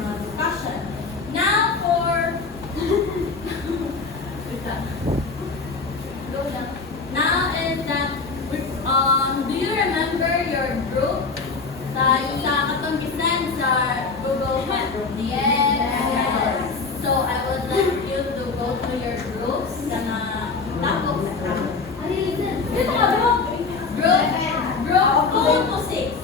mga discussion. Now for Go lang. Now is that do you remember your group sa katong gisan sa Google Meet? Yes. So I would like you to go to your groups na tapos group 2 to 6.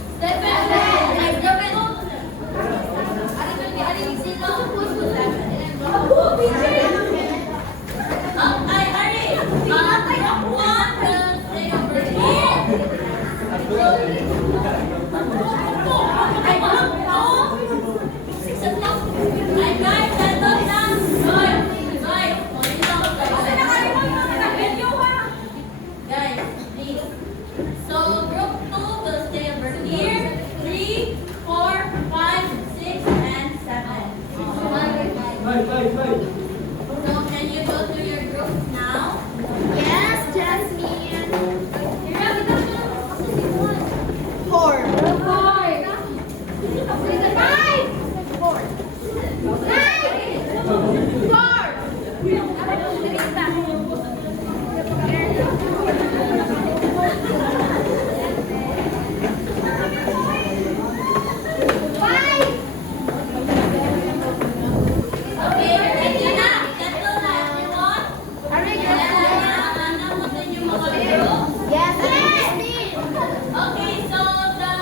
So group 2 will stay over here. 3, 4, 5, 6, and 7. So can you go to your group now? Yes, Jasmine. Four. Five. Four. Nine. Four. Five. Okay, ready na. Settle na everyone. Alam mo sa inyo mga group. Yes, Jasmine. Okay, so the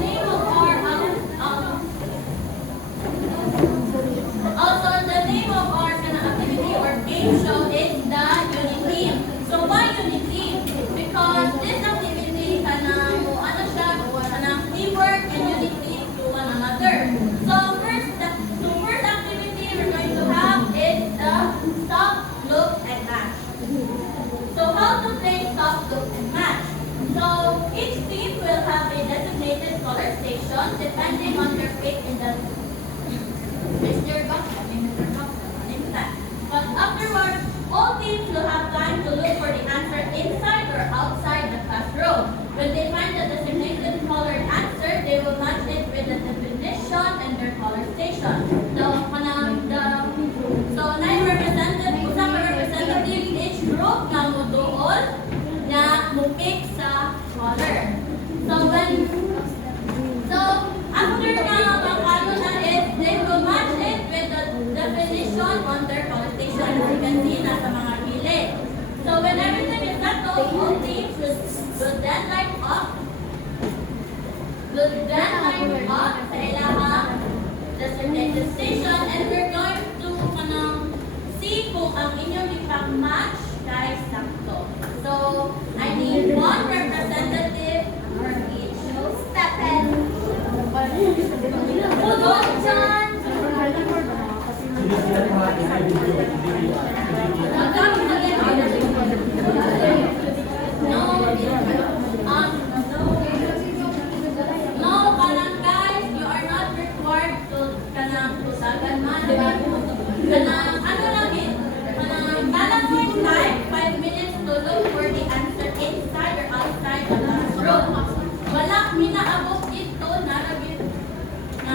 name of our also the name of our activity or game show is the unit team. So why unit team? Because this activity kanang siya kanang teamwork and unity to one another. So first activity we're going to have is the stop, look, and match. So how to play stop, look, and match? So each team will have a designated color station depending on their fate in the Mr. Box. But afterwards, all teams will have time to look for the answer inside or outside the classroom. When they find the designated colored answer, they will match it with the definition and their color station. So nine representative, usang representative each group na moduol na mupik sa color. So after na ano na it, they will match it with the definition on their color station. As you can see, nasa mga gilid. So when everything is settled, all teams will then line up sa ilang designated station, and we're going to see kung ang inyong ipag-match guys sakto. So I need one representative for each. Stephen. Good, John. No, kanang guys, you are not required to kanang tusagan man, di ba? Kanang ano lang eh, kanang balancing time, 5 minutes to look for the answer inside or outside the classroom. Wala minaabot ito, naragit na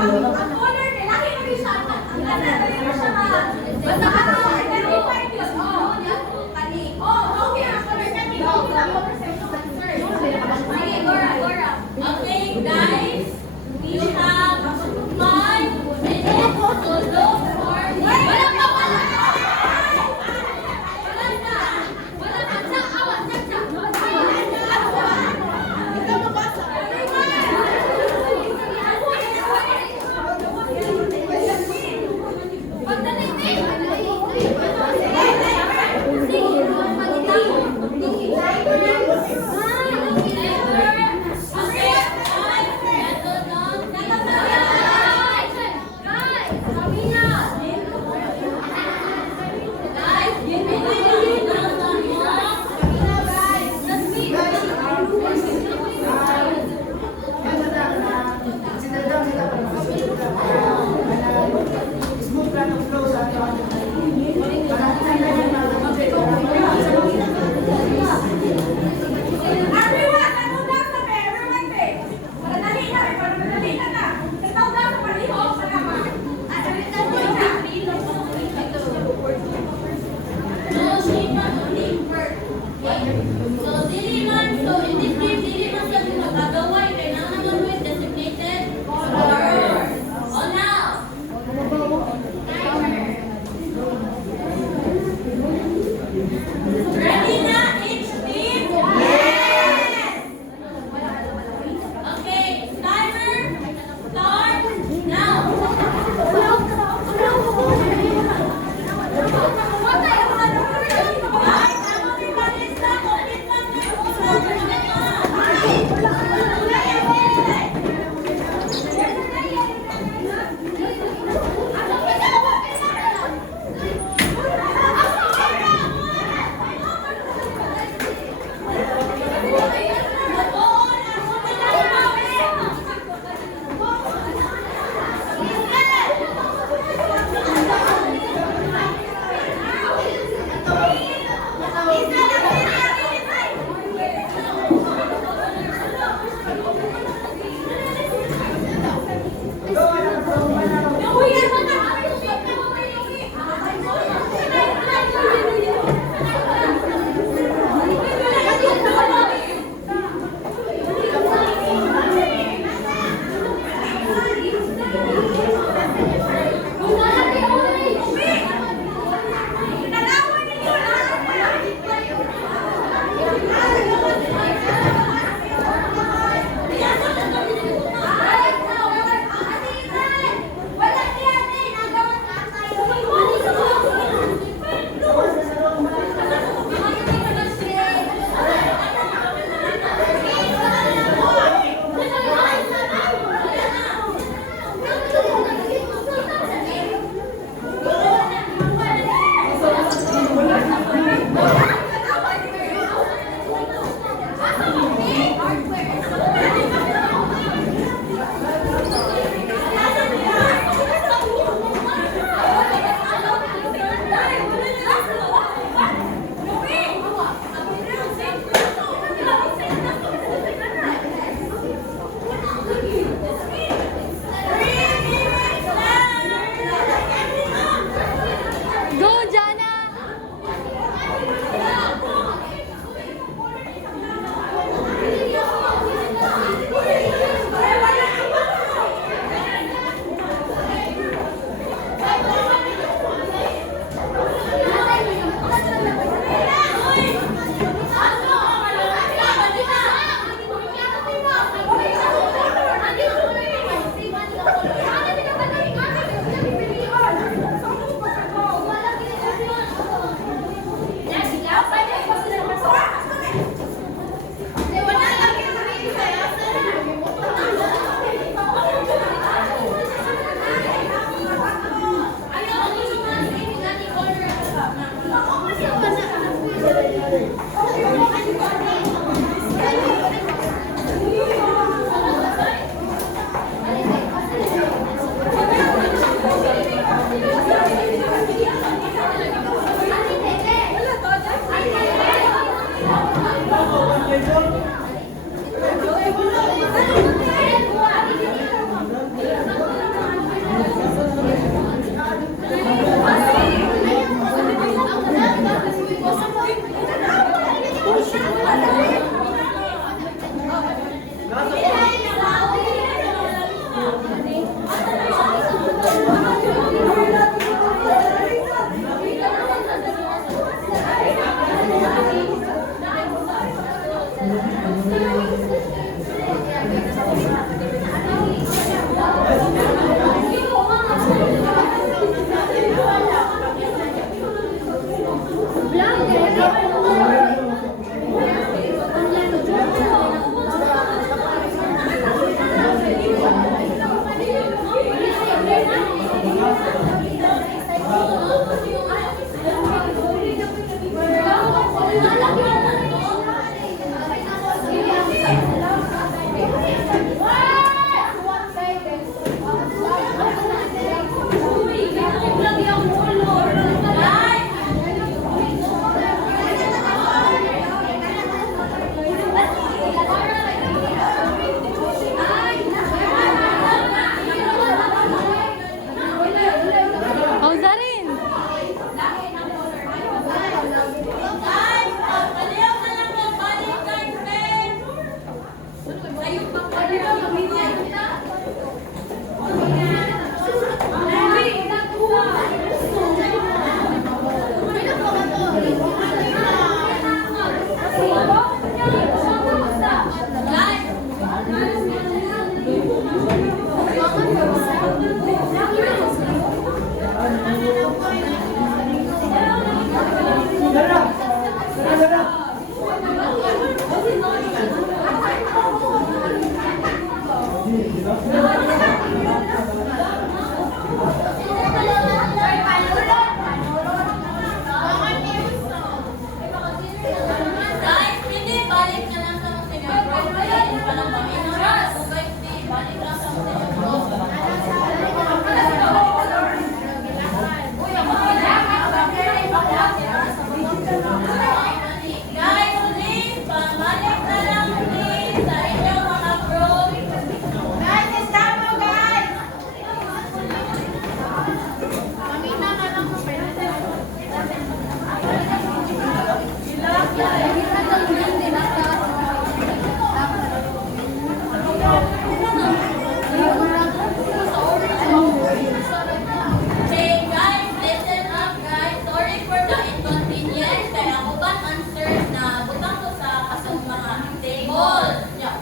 Ang color niya, laki mo rin siya. Ang ganda, dali mo siya ma. Basta ka na, identify yun. Kani. Okay, ang color niya. Sige, Gora. Okay, guys, we have 5 minutes to look for the... Wala pa. Ikaw mabasa. So, diliman, so in this case, diliman sa mga kagaway, kailangan naman with designated borrowers. O now, ready na each team? Yes! Okay, timer, start now. Guys, ang mga balista, complete lang kayo. Guys, please, pamalik na lang please sa inyong mga group. Guys, stop mo, guys! Okay, guys, listen up, guys. Sorry for the inconvenience. Kaya ako ba answers na butang ko sa kasong mga table. Yeah.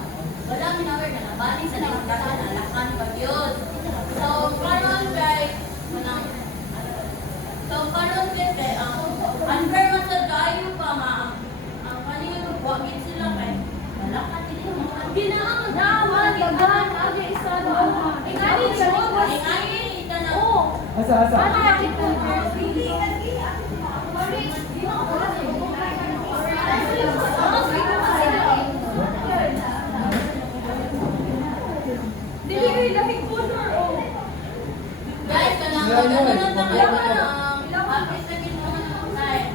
Wala minawar na nabalik sa nagkasa na lakan pag yun. So, karon guys, manang so, karon guys, kay unfair man sa tayo pa, ang kanina magwagit sila kay malakan din yung mga Ginaang dawan, gagan, aga isa daw. Ingani siya, ingay ita na. Asa. Pili, lagi. Dili, lagi color, oh. Guys, kanang magandang update na gid mo ng time.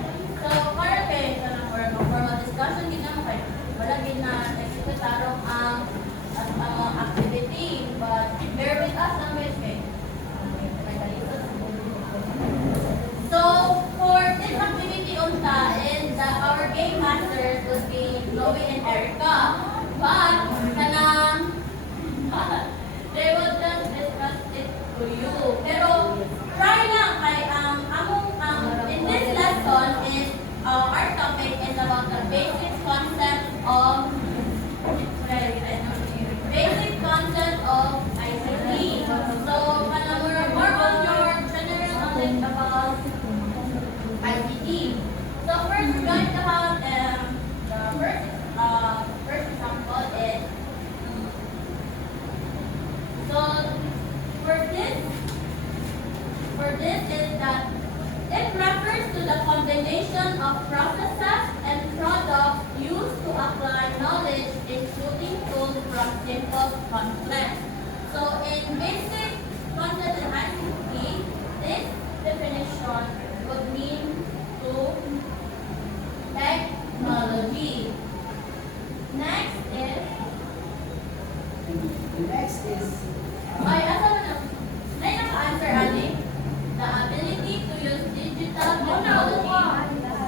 So, para kay kanang formal discussion gid na kay wala gid na execute tarong ang activity, but bear with us ang guys kay. So, for this activity unta is our game masters would be Chloe and Erica. But kanang they will just discuss it to you. Pero try lang kay in this lesson is our topic is about the basic concept of ICT. So kanang more on your general knowledge about ICT. So first we're going to have the first example is so for this is that it refers to the combination of processes and products used to apply knowledge, including tools from simple to complex. So in basic concept in ICT, this definition would mean to technology. Next is ay, asa mo na? Nay, naka-answer, Ali? The ability to use digital technology.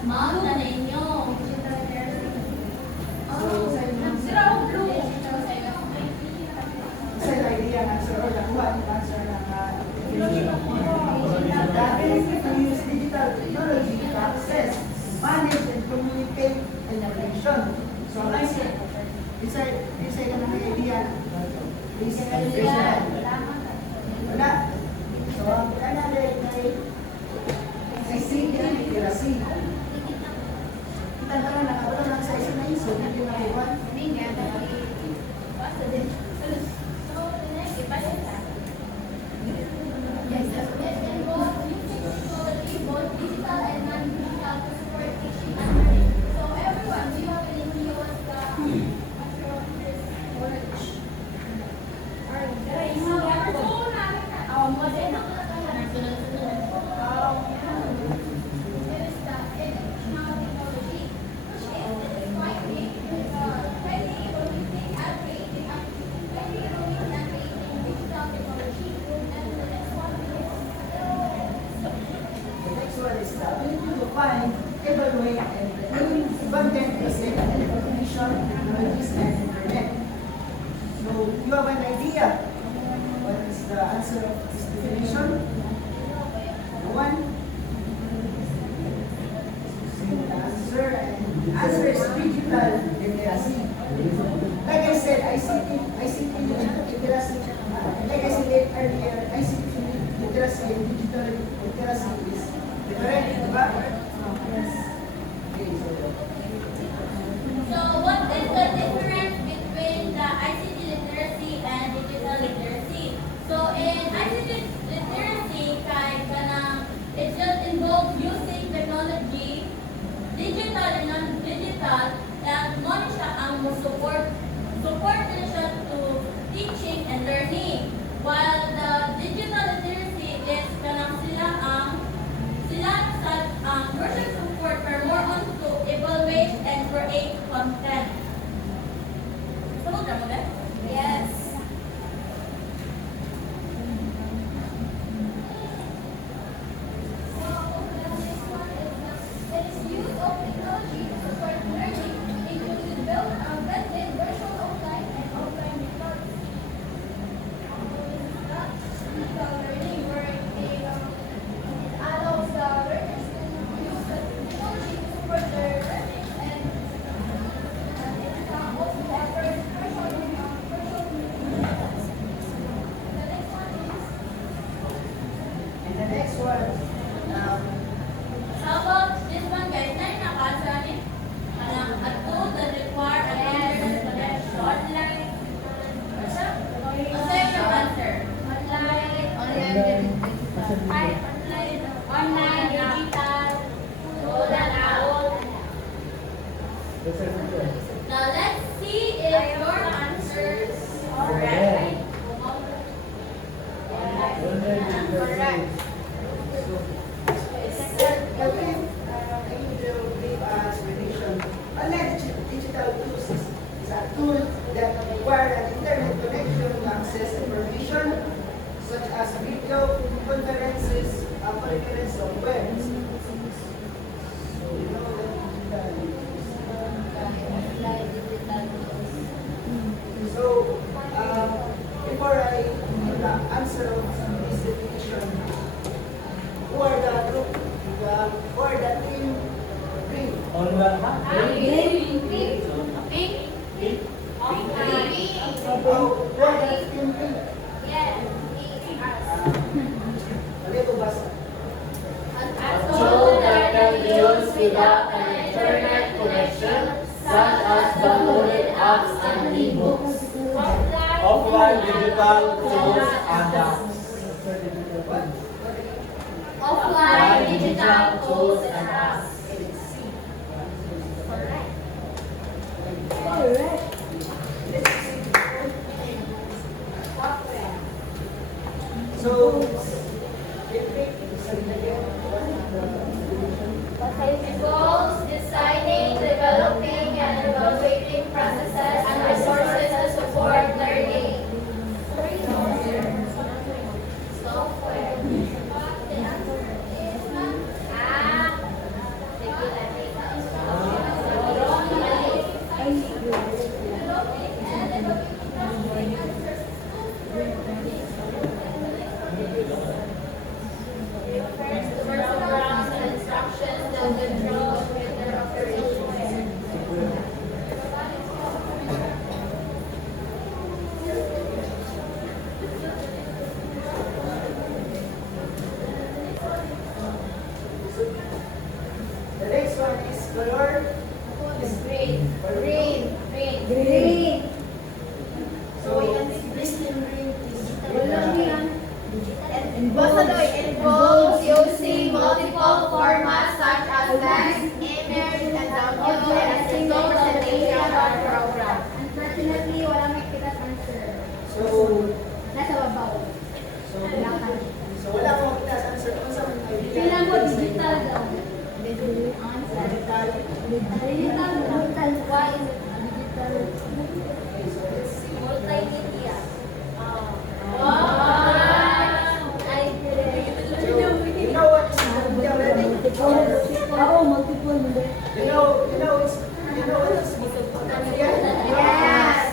Ma'am, na ninyo. Sira ang blue. Sa idea ng answer or nakuha ang answer ng the ability to use digital technology to access, manage, and communicate information. So, I said, this ay ka ng idea. This is wala. So, ang kanala ay ICT literacy. Kita ba na nakabala lang sa isa na iso, hindi na iwan. So, the next, yes, it involves using technology, both digital and non-digital, to support teaching and learning. So, everyone, do you have any idea what's the knowledge? The next one is the ability to find, evaluate, and abundant asset and information, technologies, and internet. So, you have an idea what is the answer of this definition? No one? So, the answer is digital literacy. Like I said, ICT literacy. Like I said earlier, ICT literacy and digital literacy is different, diba? Yes. Okay, So, what is the difference between the ICT literacy and digital literacy? So, in ICT literacy, it just involves using technology, digital and non-digital, and mo siya ang support as video conferences, conference software. So, you know that so, before I give the answer of this definition, who are the group, who are the team three? All ba? Oh, who are the team three? Mali ko basa. So that can be used without an internet connection, such as downloaded apps and e-books. Offline digital tools and apps. What? Offline digital tools and apps. So, again, Involves designing, developing, and evaluating processes and resources to support learning. Software. Personal grounds and instructions that control their operations. the next one is color. Green. So, this team green is Involves using multiple formats such as text, image, and audio as a single presentation or program. Unfortunately, wala may kitat answer. So, Nasa babaw. so, so wala akong makita sa answer. Kung saan ay Kailan mo digital daw? digital. Digital. Why is it digital? Okay, so let's see. Multimedia. Wow! I did it. So, you know what is multimedia already? You know what is multimedia? Yes!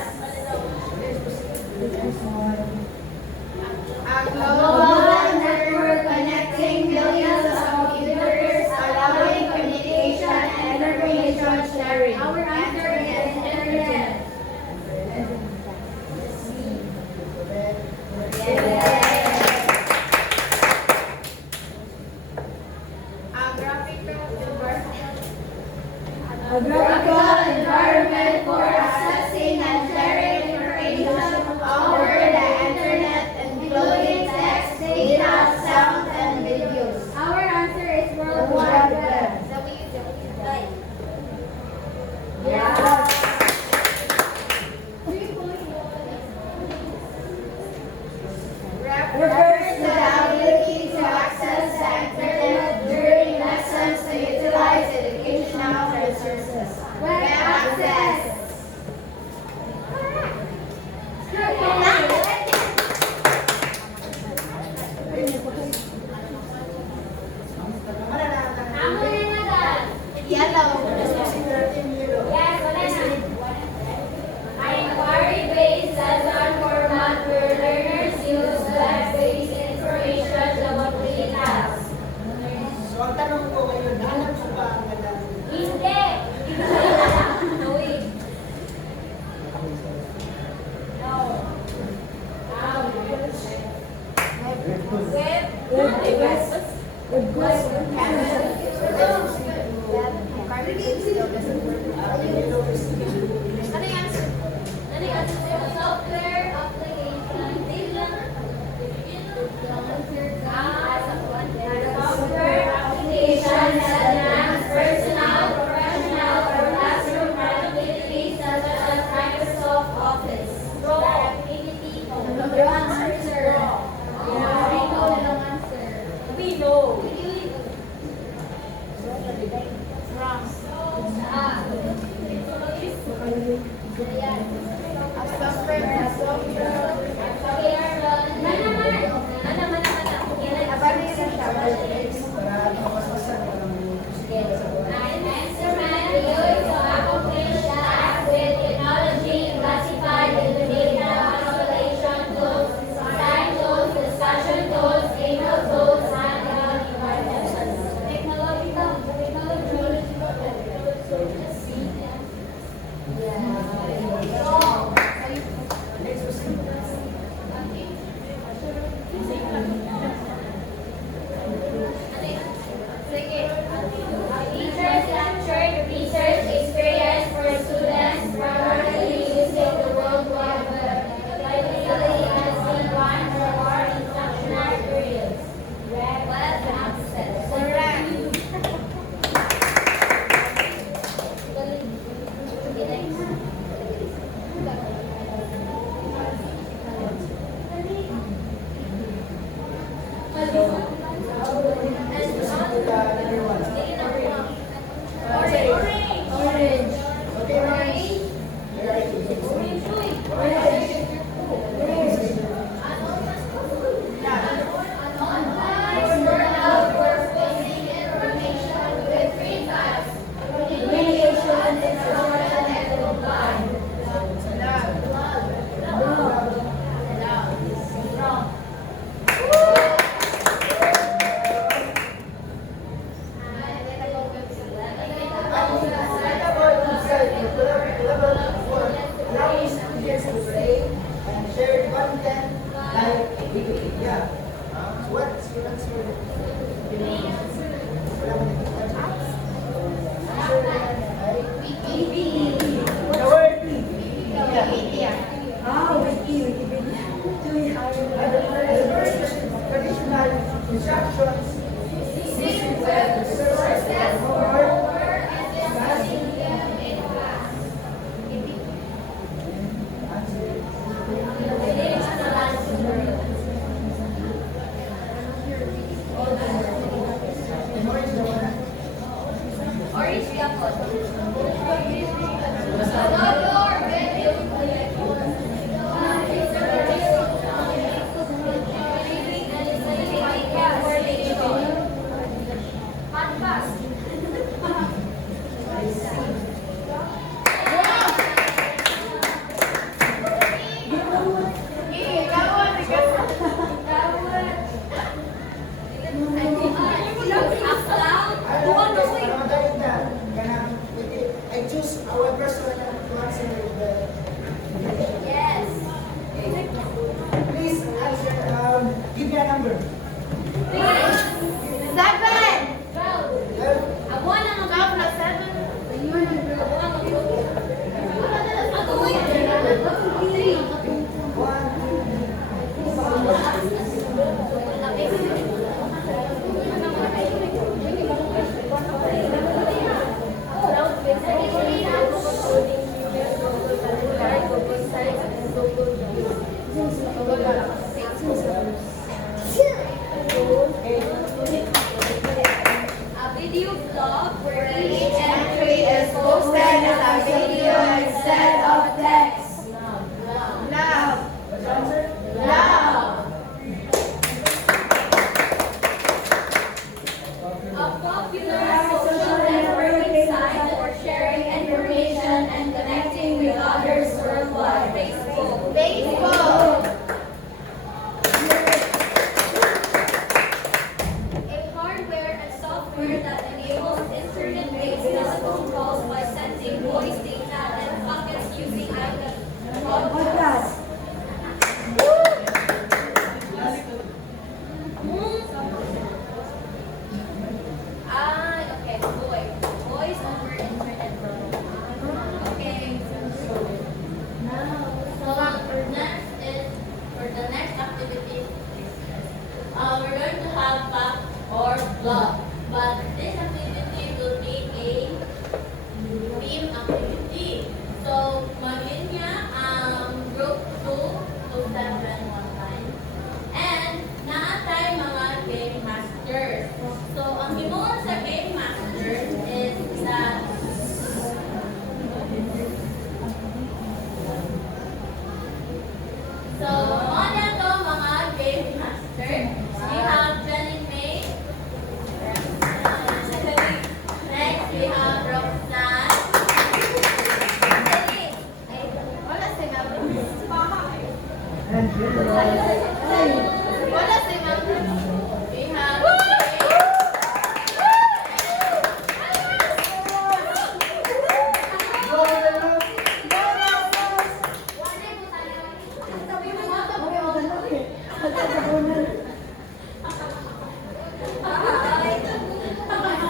A global network connecting millions of computers, allowing communication and information sharing. Our answer is internet. A graphical environment for accessing and sharing information over the internet, including text, data, sound, and videos. Our answer is World Wide Web. Yeah. Refers to the ability to access the internet during lessons to utilize educational resources. Web access. Yellow. Yes, an inquiry-based lesson format where learners use web-based information about the task. So, ang tanong ko ngayon, hanap ko ba ang ganda? Hindi. Wait. No. Software application. Software application that enhance personal, professional, or classroom productivity such as Microsoft Office. Productivity. Wrong answer. Yeah, answer. We know. Wrong. Software. Okay, Arnold. para mapasasan ang Instrument used to accomplish tasks with technology classified into data isolation tools, sign tools, discussion tools, email tools, and next question. Teachers lectured research experience for students primarily using the World Wide Web, ideally as one or more instructional periods. Web access. Correct. Orange. Okay, orange. Allowing students to play and share content like Wikipedia. So what's your answer? The word Wikipedia. Traditional instructions. Resources for Orange kapot. I choose our person to answer the. Yes. Please answer. Give me a number. 7. 12. Ako na ang Count na 7. Ako mo yun. 6. Wala si Ma'am. We have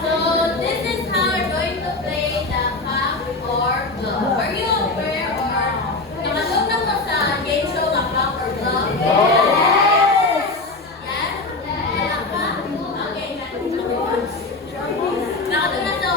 So this is how we're going to play the fact or bluff. Are you aware or nakatulog na mo sa game show na fact or bluff? Yes? Yes? Wala pa? Okay, nakatulog na. So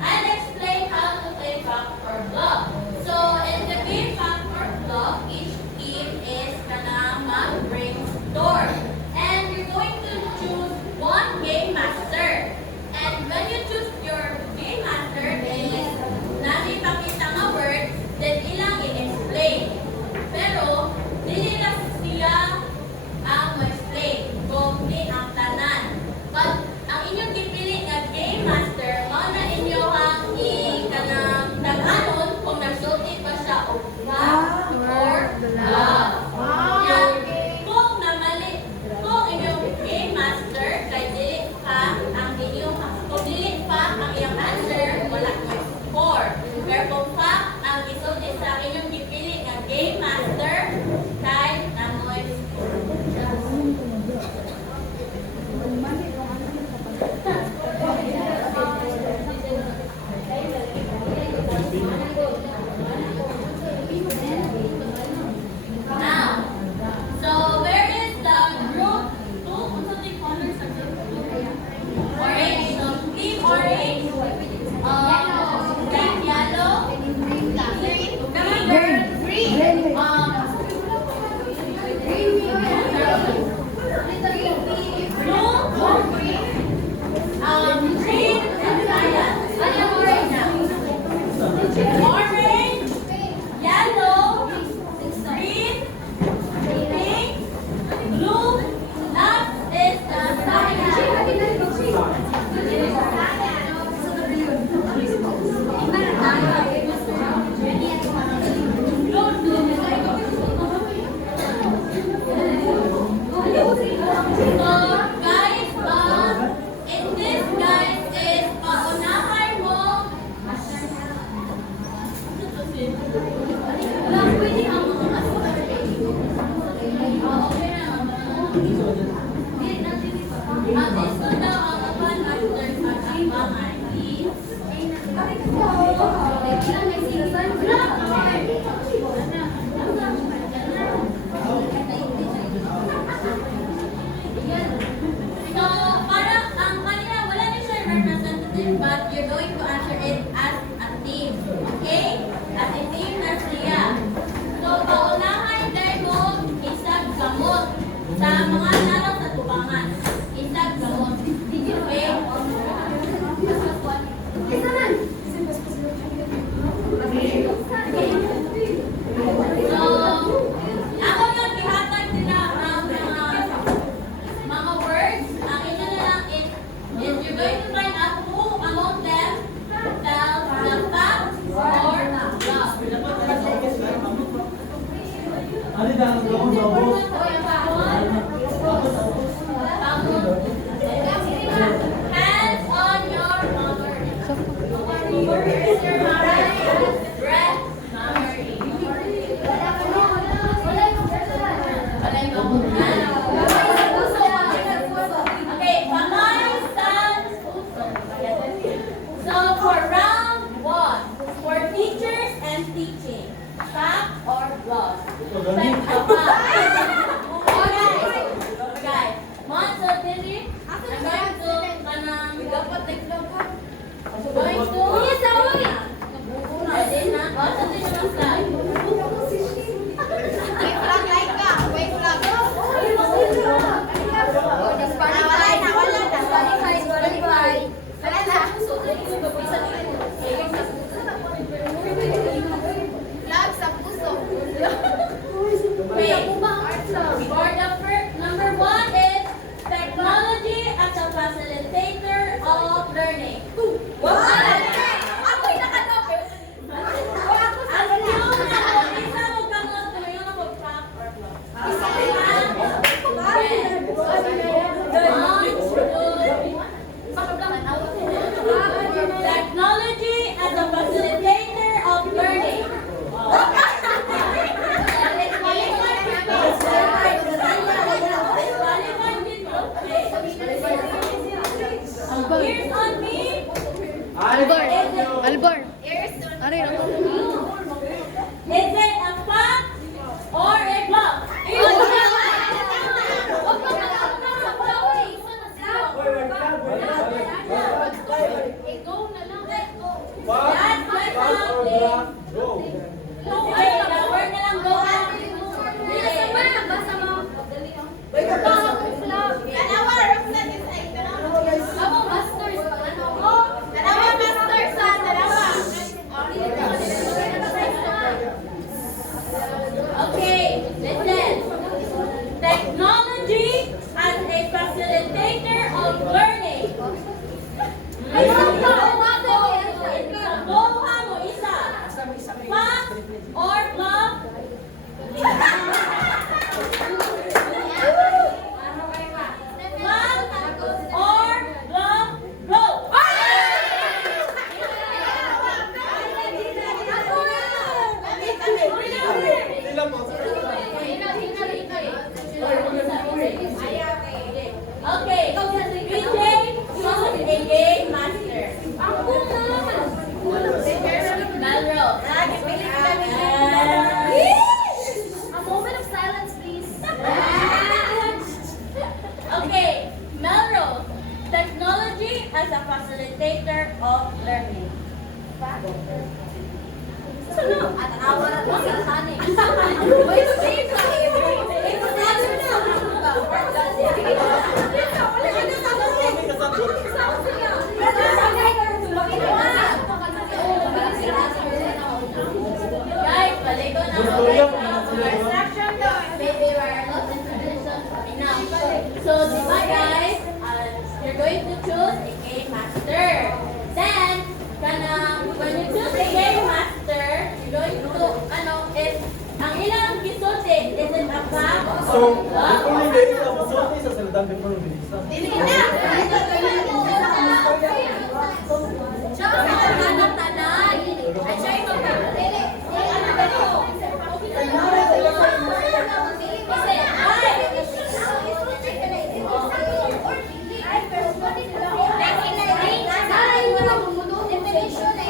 I'll explain how to play fact or bluff. So in the game fact or bluff, each team is gonna mag-brainstorm. And you're going to choose one game master. And when you choose your game master is nakipakita nga word, then ilang i-explain. Pero, dili na siya ang ma-explain kung di ang tanan. But, ang inyong gipili nga game master, mao na inyo ang i-kanang tag-anon kung nagsulti pa siya o fact or bluff. Yan. Kung namali, kung inyong game master, kay dili pa ang inyong, kung dili pa ang iyong answer, wala mo score. Pero kung fact ang isulti sa inyong gipili nga game master, kay namoy score. Now, so where is the group? What's the colors of the group? Orange. So team orange. Team yellow. Green. Green and cyan. Orange now. Orange, yellow, green, pink, blue. Last is the So guys, in this guys is paunahan mo. Wala, pwede ang mga ang gusto daw ang upon master at abangan is So, parang ang kanila, wala din siya representative, but you're going to answer it as a team. Okay? As a team na siya. So, paunahan dahil mo isang gamot sa mga laro sa tubangan. Isang gamot. Okay? So, ako yung ihatag nila ang mga words. Ang ina na lang is you're going to find out who among them tells the fact or bluff. Hands on your mother. Where is your mother? Breath memory. Okay, pamay, stand, puso. So for round 1, for teachers and teaching, fact or bluff? Fact or bluff? Okay, Monso, Dili, I'm going to kanang going to Pwede na? O, sa din naman slide. Okay. For the first, number 1 is technology as a facilitator of learning. What? Okay, listen. Technology as a facilitator of learning. Boha mo isa. Fact or bluff? Fact or bluff? Go! Okay, PJ was a game master. Melrose. A moment of silence, please. Okay, Melrose. Technology as a facilitator of learning. Guys, balik ko na. Baby wireless introduction coming up. So, diba guys, you're going to choose a game master. Then, when you choose a game master, you're going to, if ang ilang gisulti, is it a fact So, or bluff? before you get into the result, isa sa lang before you get into Dili na! Tsaka sa kanang tanan. Ay, siya ito ka. Kasi, ay!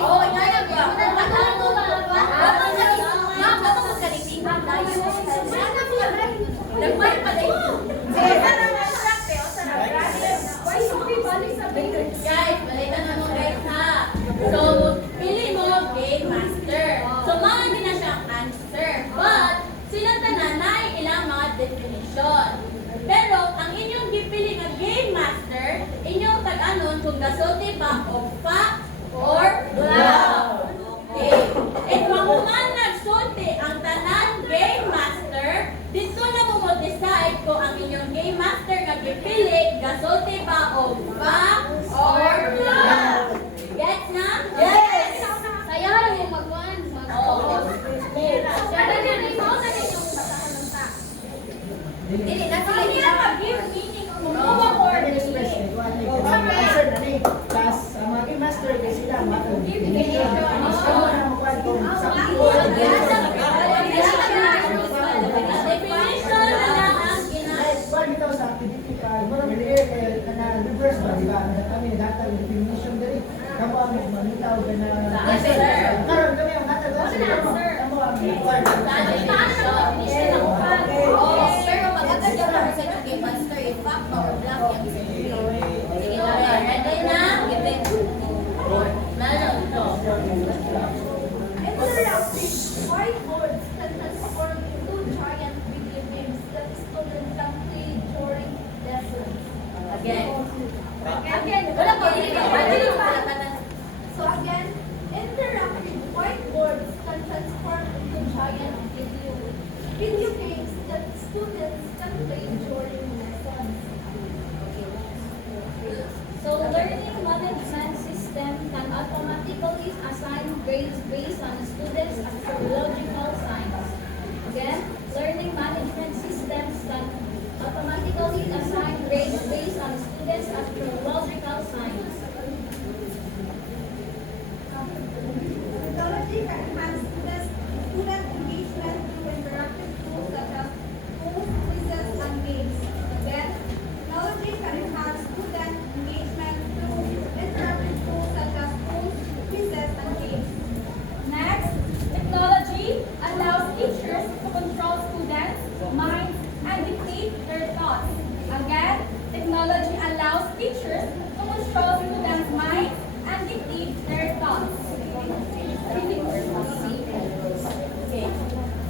Oh, yan ba? Nagmay pa din. Guys, balikan na mo guys ha. So, pili mo game master. So, mga hindi na siyang answer. But, silang tanan na ilang mga definition. Pero, ang inyong gipili nga game master, inyong tag-anon kung gasulti ba o fact or bluff. Okay. And mahuman nagsulti ang tanan game master, dito na mo decide kung ang inyong game master nga gipili gasulti ba o fact or bluff. Gets na? Yes! Saya lang yung magwan. Oo. Dili na sila nila mag-give meaning kung ano or Answer na ni. Plus, ang mga game master kasi sila definition. Definition na lang ang Kuan ito sa activity ka, mura may na reverse ba, di ba? Kami data definition diri. Kamo ang mamitaw ka na karon kami ang data ko. Kamo ang pero mag-agad yung person ng game master yung fact or bluff yung Sige na, ready na? Meron ito. interactive whiteboards can transform into giant video games that students can play during lessons. Again. Wala pa, hindi pa. So again, interactive whiteboards can transform into giant video games that students can play during lessons. So, learning management system can automatically assign grades based on students' astrological signs. Again, learning management systems can automatically assign grades based on students' astrological signs. Technology can enhance student engagement through interactive tools such as polls, quizzes, and games. Again, technology can enhance student engagement through interactive tools such as polls, quizzes, and games. Next, technology allows teachers to control students' minds and dictate their thoughts. Again, technology allows teachers to control students' minds and dictate their thoughts. Okay.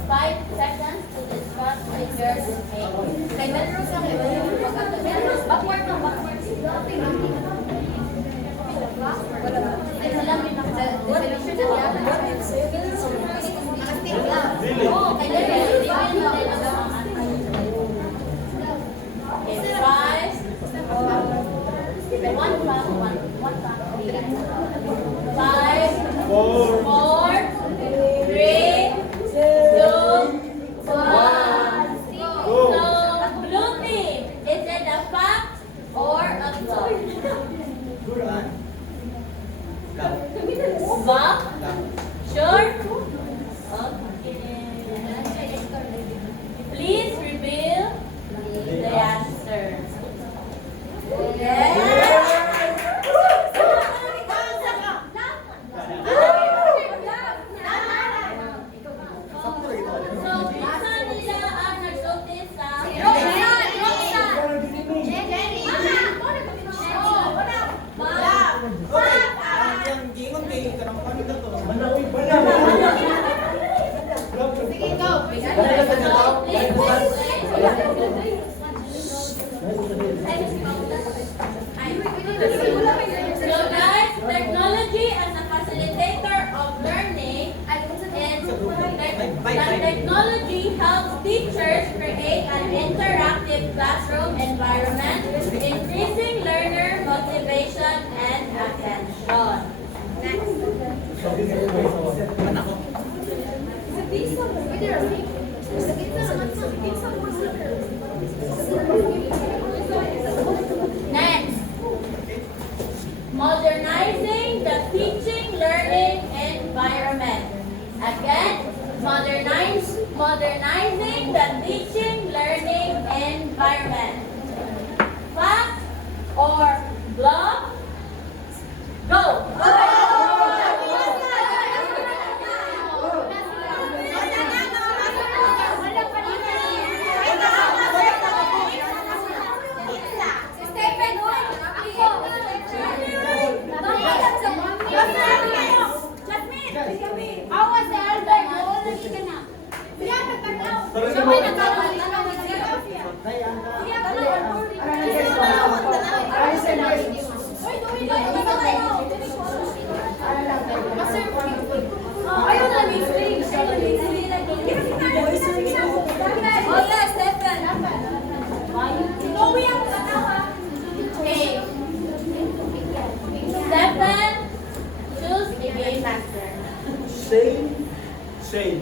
5 seconds to discuss with your roommate. Kay Melrose ang Melrose, backward na, backward. Ay, alam mo na Definition na yan. Oo, kay Melrose. So guys, technology as a facilitator of learning the technology helps teachers create an interactive classroom environment, increasing learner motivation and attention. Next, modernizing the teaching learning environment. Again, modernizing the teaching learning environment. Fact or bluff? Go! Okay. Stephen, choose a game master. Shane.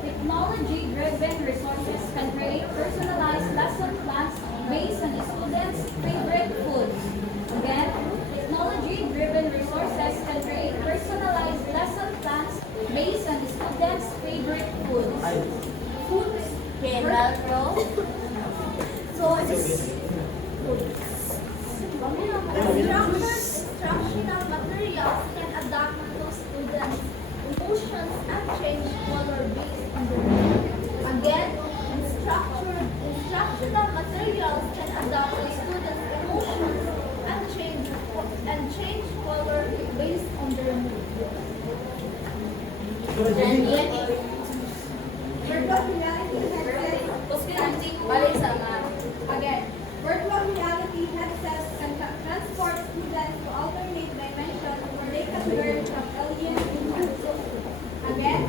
Technology-driven resources can create personalized lesson plans based on the students' favorite foods. Again, technology-driven resources can create personalized lesson plans based on the students' favorite foods. Okay, Velcro. Instructional materials can adapt to students' emotions and change color based on their mood. Again, instructional materials can adapt to students' emotions and change color based on their mood. Virtual reality Again, virtual reality headsets can transport students to alternate dimensions where they can learn from aliens. Again,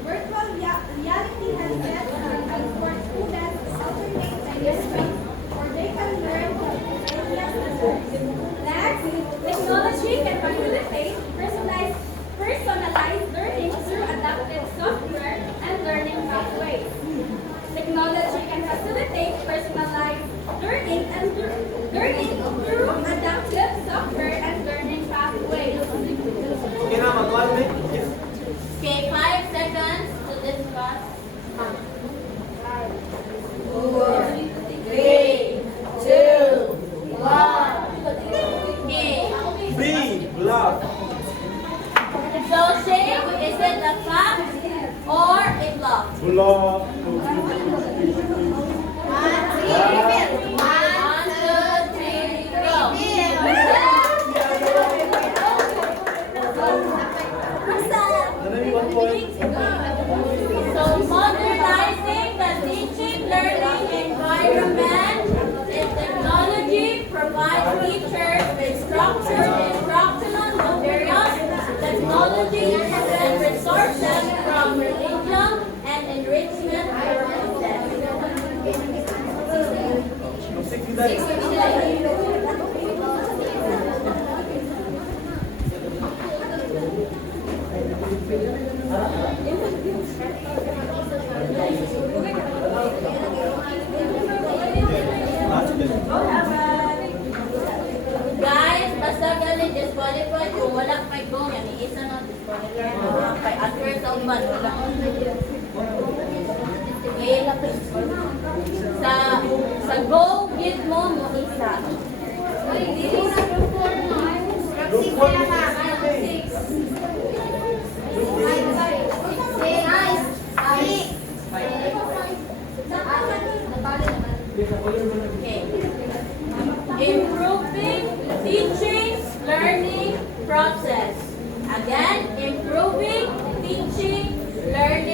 virtual reality headsets can transport students to alternate dimensions where they can learn from aliens. Next, technology can facilitate personalized learning through adaptive software and learning pathways. Technology can facilitate personalized learning through adaptive software and learning pathways. Okay na, mag-1 minute. Okay, 5 seconds to discuss. 3, 2, 1. Okay. B. Bluff. So, Shane, is it a fact or a bluff? Bluff. 1, 2, 3, go. Nanay, 1 point. So, modernizing the teaching learning environment is technology provides teachers with structured instructional materials, technology-driven resources from religion and enrichment purposes. 69. Guys, basta galing disqualified kung wala kay go, yan isa na disqualified. Kay adverse of bad, wala. Okay, sa go, give mo mo isa. Group 1. Okay. Improving teaching learning process. Again, improving teaching learning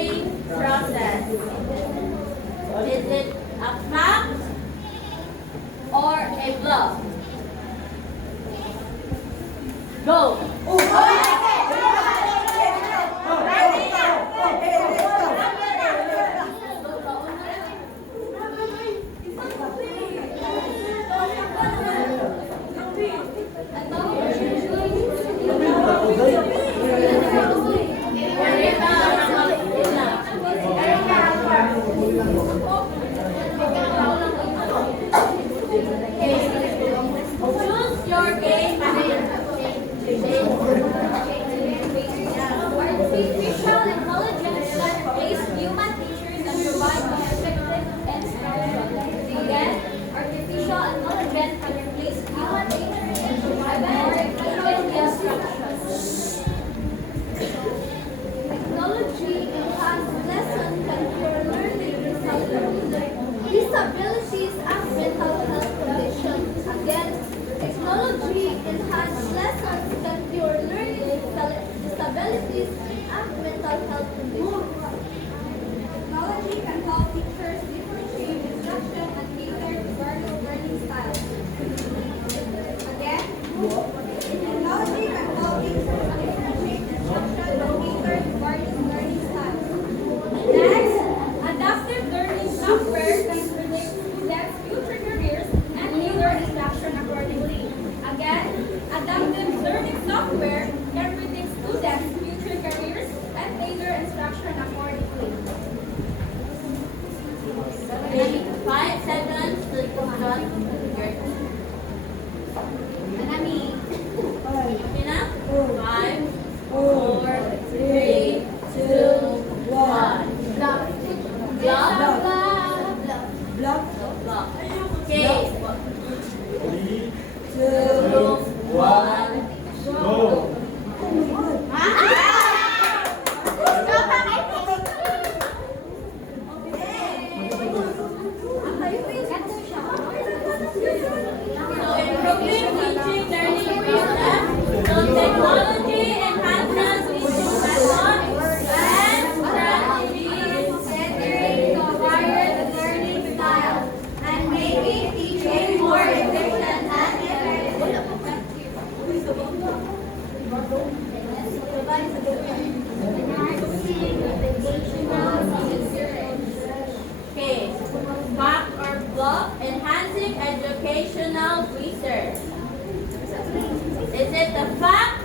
it a fact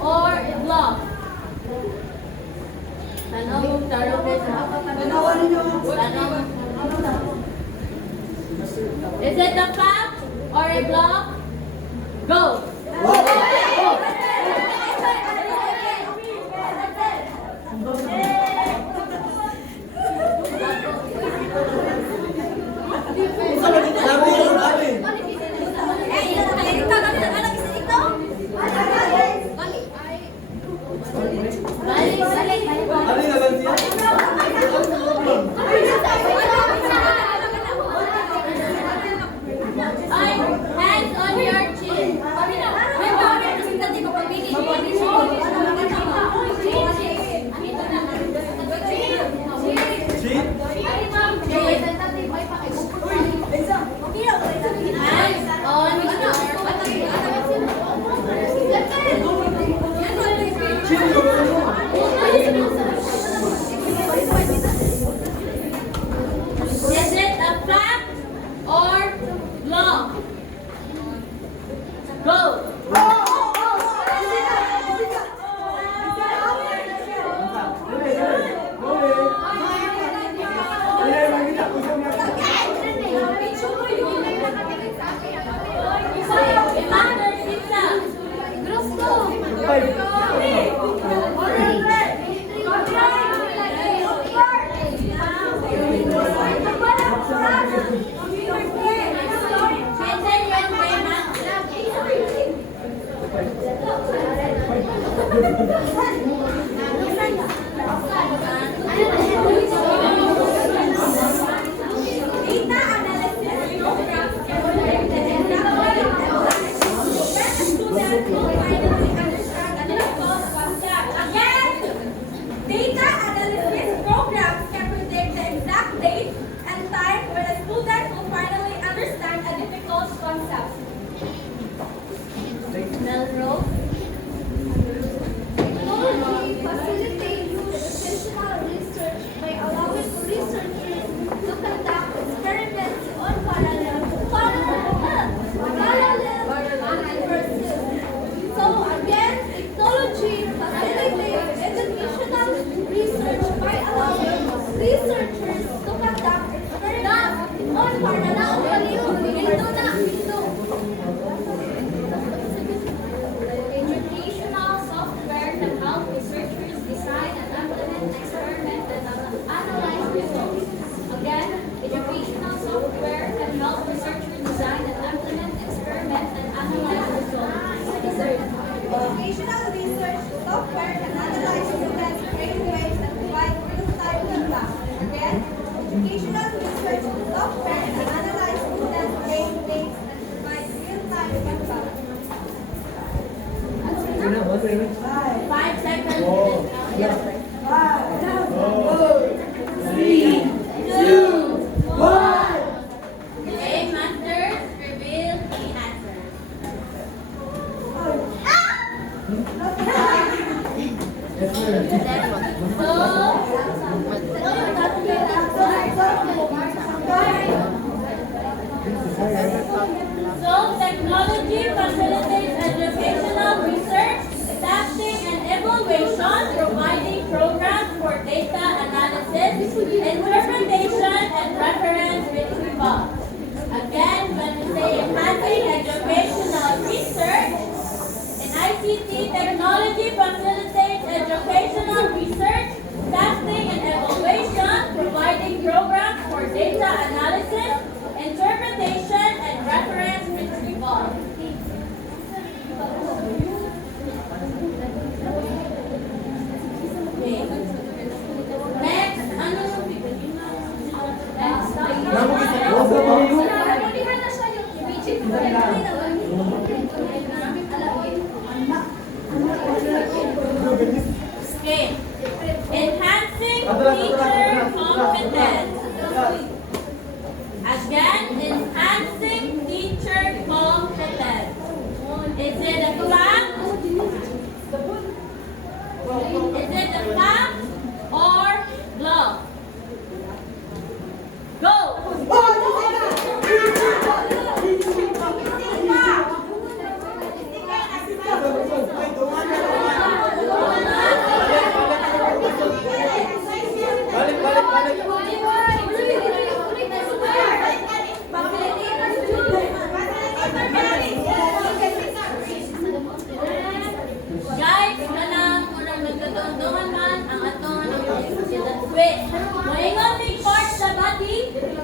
or a bluff? Tanong, is it a fact or a bluff? Go! Ay, hands on your chin. Hands on Is it a fact or bluff? Go! Commander, pizza. Data analysis programs can predict the exact date and time when a student will finally understand a difficult concept. Melrose. Technology facilitates educational research by allowing researchers to conduct experiments on parallel universes. So again, technology facilitates educational research by allowing researchers to conduct experiments on parallel Educational software can help researchers design and implement experiments and analyze results. Again, educational software can help researchers design and implement experiments and analyze results. Educational research software can analyze students' brainwaves and provide real-time feedback. Again, educational research software can analyze students' brainwaves and provide real-time feedback. 5 seconds. Game masters reveal the answer. So technology facilitates educational research, testing and evaluation, providing programs for data analysis, interpretation and reference retrieval. Again, when we say enhancing educational research, in ICT, technology facilitates educational research, testing and evaluation, providing programs for data analysis, interpretation and reference retrieval. Next, Okay. Enhancing teacher competence. Again, enhancing teacher competence. Is it a fact? Is it a fact or bluff? Go! Moingon big part sa body.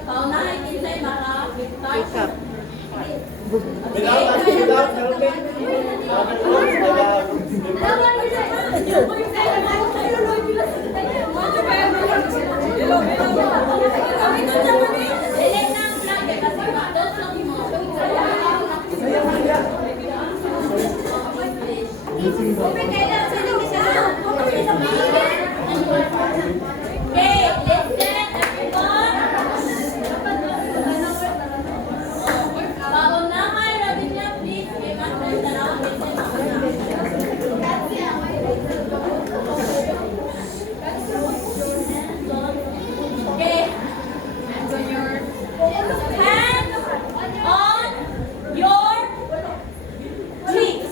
Paunahin kinsay maka-touch. Without helping other ones, Dili na ang flag kasi adult lang mo. Okay, listen everyone. Paunahan rabi niya please may master sa namin sa Okay. Hands on your cheeks.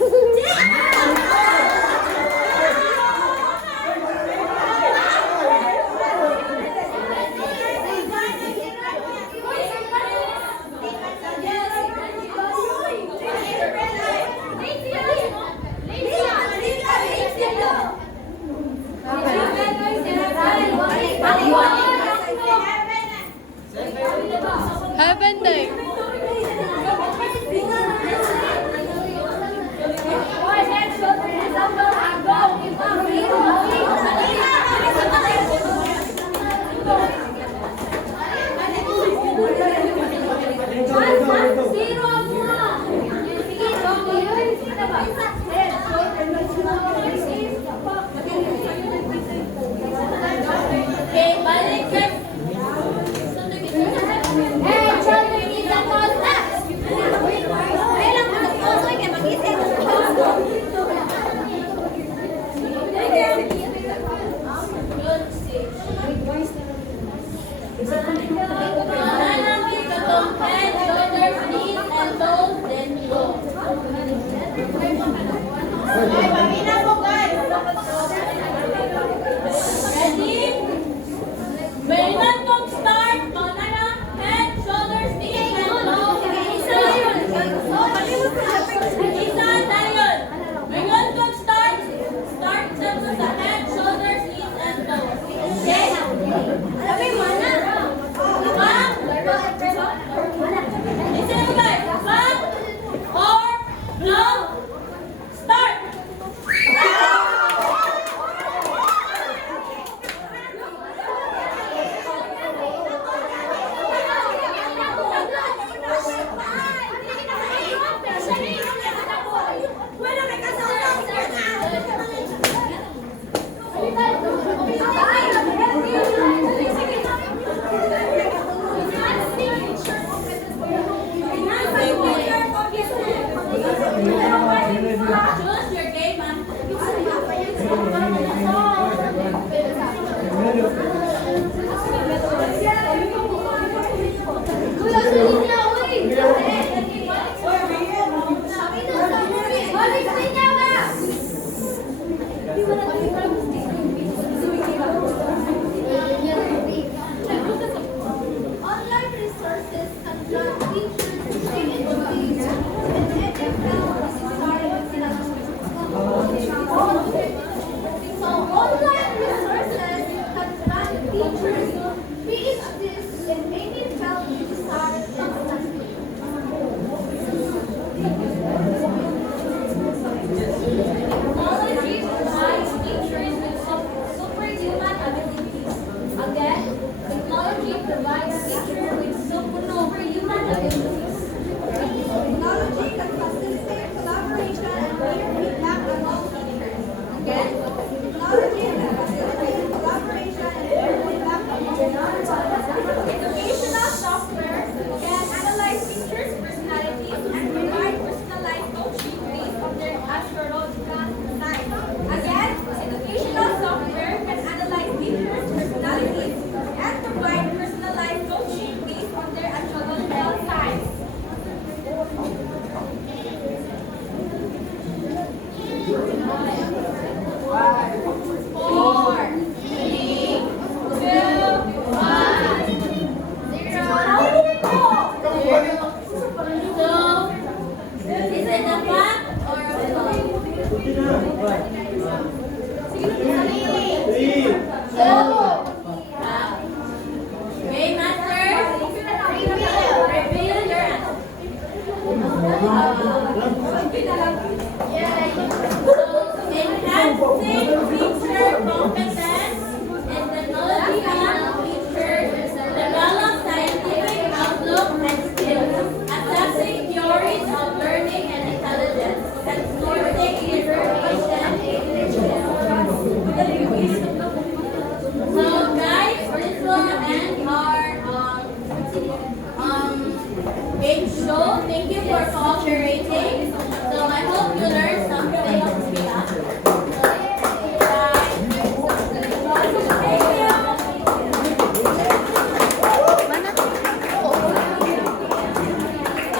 Heaven day. Okay, balik ka. Head, shoulders, knees, and toes, then go. Ready? Mainan kong start. Pauna na. Head, shoulders, knees, and toes. Isa, tayon. Mainan kong start. Start dito sa head, shoulders, knees, and toes. Okay? Back. Listen mo guys. Back. Or. Now. Start. Choose your game, man. Online resources can guide teachers to stay engaged and effective. So online resources can guide teachers to reach this and make it help to start constantly. Technology provides teachers with superhuman abilities. Again, technology provides